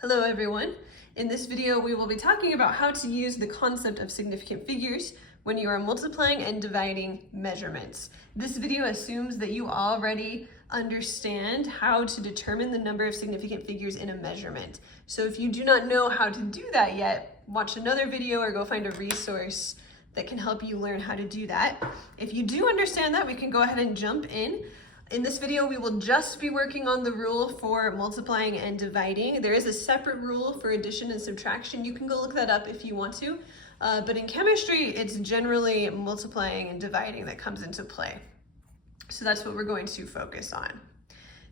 Hello everyone. In this video we will be talking about how to use the concept of significant figures when you are multiplying and dividing measurements. This video assumes that you already understand how to determine the number of significant figures in a measurement. So if you do not know how to do that yet, watch another video or go find a resource that can help you learn how to do that. If you do understand that, we can go ahead and jump in. In this video, we will just be working on the rule for multiplying and dividing. There is a separate rule for addition and subtraction. You can go look that up if you want to. But in chemistry, it's generally multiplying and dividing that comes into play. So that's what we're going to focus on.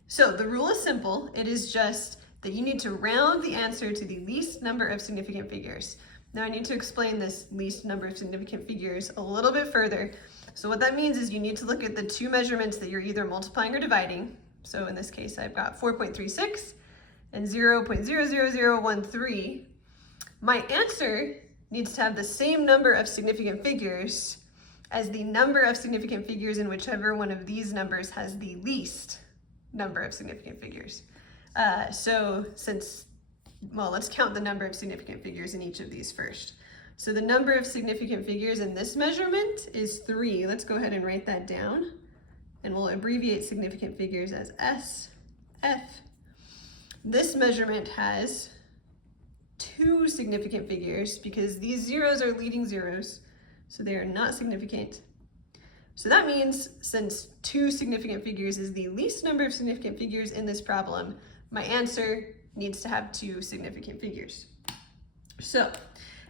So the rule is simple. It is just that you need to round the answer to the least number of significant figures. Now I need to explain this least number of significant figures a little bit further. So what that means is you need to look at the two measurements that you're either multiplying or dividing. So in this case, I've got 4.36 and 0.00013. My answer needs to have the same number of significant figures as the number of significant figures in whichever one of these numbers has the least number of significant figures. Let's count the number of significant figures in each of these first. So the number of significant figures in this measurement is 3. Let's go ahead and write that down. And we'll abbreviate significant figures as S, F. This measurement has 2 significant figures because these zeros are leading zeros, so they are not significant. So that means since 2 significant figures is the least number of significant figures in this problem, my answer needs to have 2 significant figures. So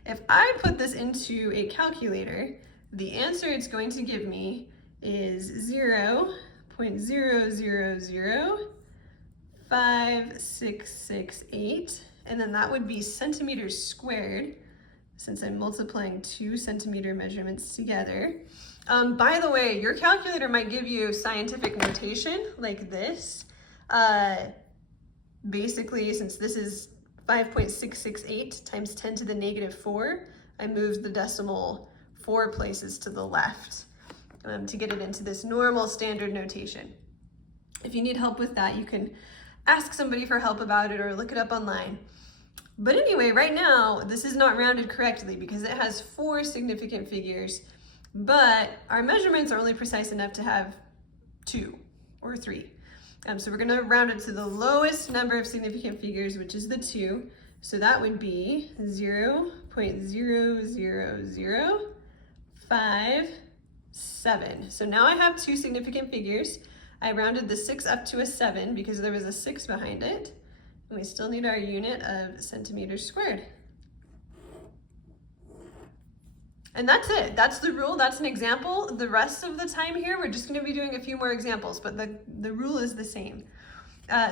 if I put this into a calculator, the answer it's going to give me is 0.005668, and then that would be centimeters squared, since I'm multiplying 2 centimeter measurements together. By the way, your calculator might give you scientific notation like this. Basically, since this is 5.668 times 10 to the negative 4, I moved the decimal 4 places to the left to get it into this normal standard notation. If you need help with that, you can ask somebody for help about it or look it up online. But anyway, right now, this is not rounded correctly because it has 4 significant figures, but our measurements are only precise enough to have 2 or 3. So we're going to round it to the lowest number of significant figures, which is the 2. So that would be 0.00057. So now I have 2 significant figures. I rounded the 6 up to a 7 because there was a 6 behind it. And we still need our unit of centimeters squared. And that's it. That's the rule. That's an example. The rest of the time here, we're just going to be doing a few more examples, but the rule is the same.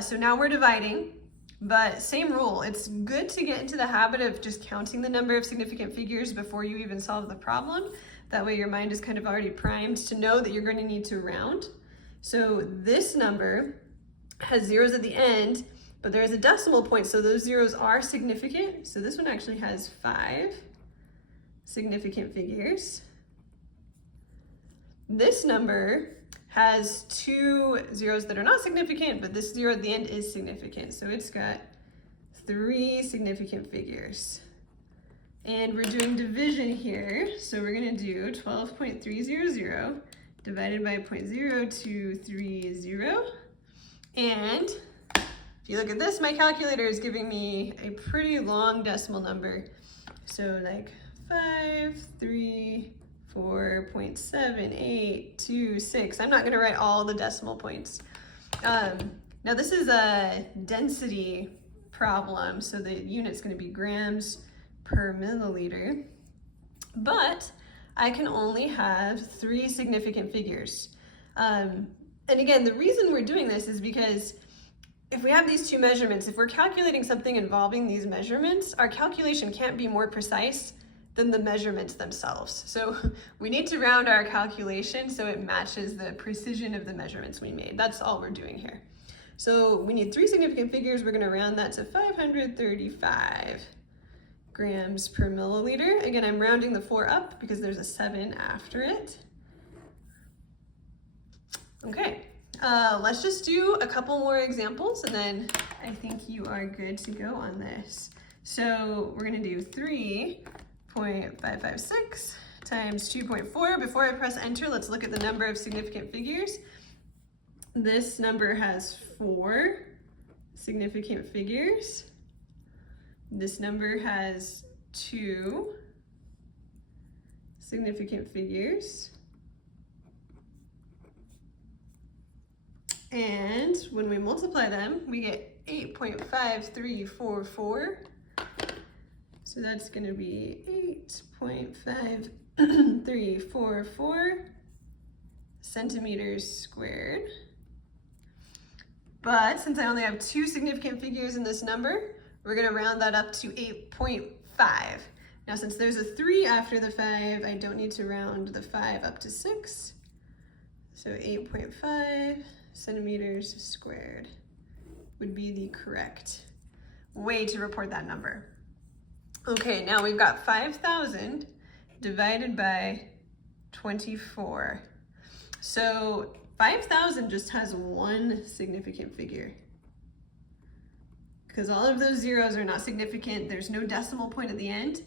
So now we're dividing, but same rule. It's good to get into the habit of just counting the number of significant figures before you even solve the problem. That way your mind is kind of already primed to know that you're going to need to round. So this number has zeros at the end, but there is a decimal point, so those zeros are significant. So this one actually has 5 significant figures. This number has 2 zeros that are not significant, but this 0 at the end is significant. So it's got 3 significant figures. And we're doing division here. So we're gonna do 12.300 divided by 0.0230. And if you look at this, my calculator is giving me a pretty long decimal number. So like 534.7826. I'm not going to write all the decimal points. Now this is a density problem, so the unit's going to be grams per milliliter. But I can only have 3 significant figures. And again, the reason we're doing this is because if we have these 2 measurements, if we're calculating something involving these measurements, our calculation can't be more precise than the measurements themselves. So we need to round our calculation so it matches the precision of the measurements we made. That's all we're doing here. So we need 3 significant figures. We're going to round that to 535 grams per milliliter. Again, I'm rounding the 4 up because there's a 7 after it. Okay, let's just do a couple more examples and then I think you are good to go on this. So we're gonna do 3.556 times 2.4. Before I press enter, let's look at the number of significant figures. This number has 4 significant figures. This number has 2 significant figures. And when we multiply them, we get 8.5344. So that's going to be 8.5344 centimeters squared. But since I only have 2 significant figures in this number, we're going to round that up to 8.5. Now, since there's a 3 after the 5, I don't need to round the 5 up to 6. So 8.5 centimeters squared would be the correct way to report that number. Okay, now we've got 5,000 divided by 24. So 5,000 just has 1 significant figure, because all of those zeros are not significant. There's no decimal point at the end.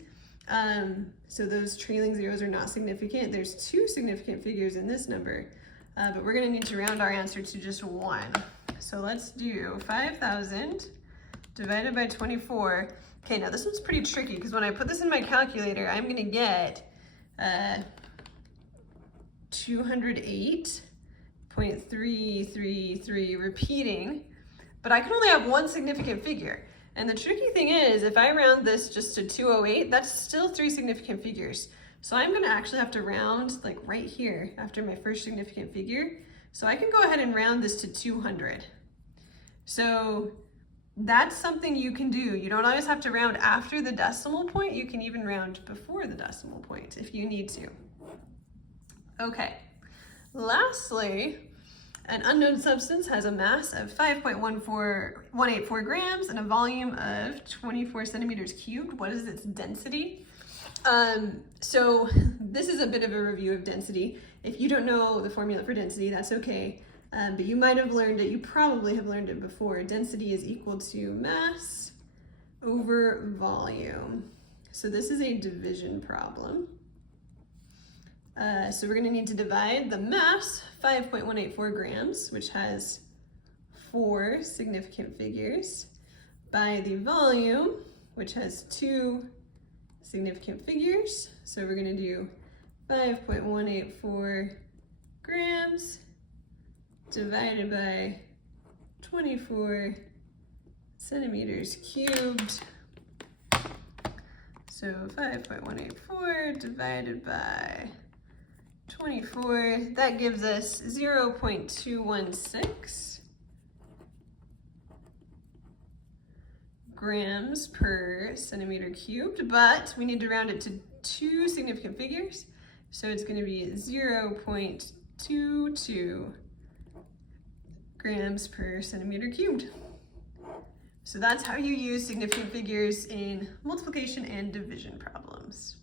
So those trailing zeros are not significant. There's 2 significant figures in this number, but we're gonna need to round our answer to just 1. So let's do 5,000 divided by 24. Okay, now this one's pretty tricky because when I put this in my calculator, I'm gonna get 208.333 repeating, but I can only have 1 significant figure. And the tricky thing is, if I round this just to 208, that's still 3 significant figures. So I'm gonna actually have to round like right here after my first significant figure. So I can go ahead and round this to 200. So that's something you can do. You don't always have to round after the decimal point. You can even round before the decimal point if you need to. Okay, lastly, an unknown substance has a mass of 5.184 grams and a volume of 24 centimeters cubed. What is its density? So this is a bit of a review of density. If you don't know the formula for density, that's okay. But you might have learned it, you probably have learned it before. Density is equal to mass over volume. So this is a division problem. So we're gonna need to divide the mass, 5.184 grams, which has 4 significant figures, by the volume, which has 2 significant figures. So we're gonna do 5.184 grams divided by 24 centimeters cubed. So 5.184 divided by 24, that gives us 0.216 grams per centimeter cubed, but we need to round it to 2 significant figures. So it's going to be 0.22 grams per centimeter cubed. So that's how you use significant figures in multiplication and division problems.